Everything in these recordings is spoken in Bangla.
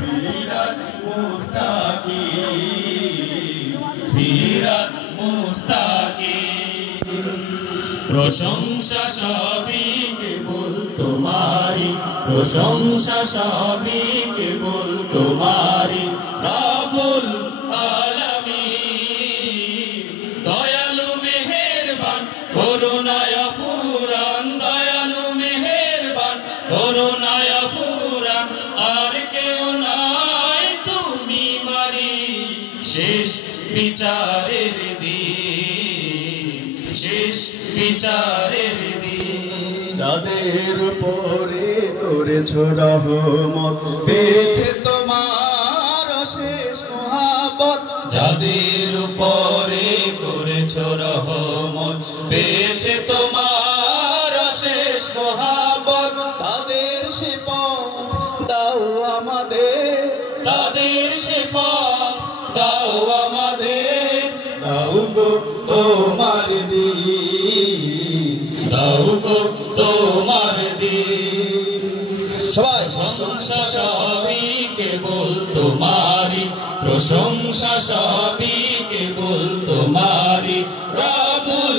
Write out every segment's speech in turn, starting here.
সিরাত মুস্তাকিম সিরাত মুস্তাকিম প্রশংসা সবই কেবল তোমারি প্রশংসা সবই কেবল তোমারি রব্বুল আলামিন দয়ালু মেহেরবান করুণায় পুরাণ দয়ালু মেহেরবান করুণায় পুরাণ আর কেউ নাই তুমি মালিক শেষ বিচারের দিন শেষ বিচারের দিন যাদের উপরে করেছ রহমত পেয়েছে তোমার অশেষ মহব্বত যাদের উপরে করেছ রহমত পেয়েছে তোমার অশেষ মহব্বত তাদের সে পথ দাও আমাদের তাদের সে পথ দাও আমাদের দাও গো তোমার দিন দাও গো তোমার দিন সবাই প্রশংসা সবই কেবল তোমারি প্রশংসা সবই কেবল তোমারি রব্বুল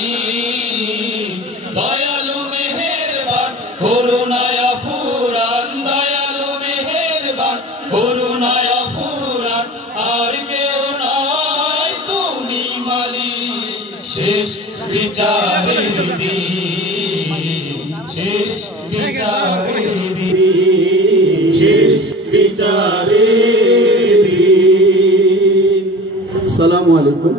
আলামিন দয়ালু মেহেরবান করুণায় ফুরান দয়ালু মেহেরবান করুণায় ফুরান আর কেউ নাই তুমি মালিক শেষ বিচারের দিন শেষ বিচারের দিন শেষ বিচারের দিন আসসালামু আলাইকুম।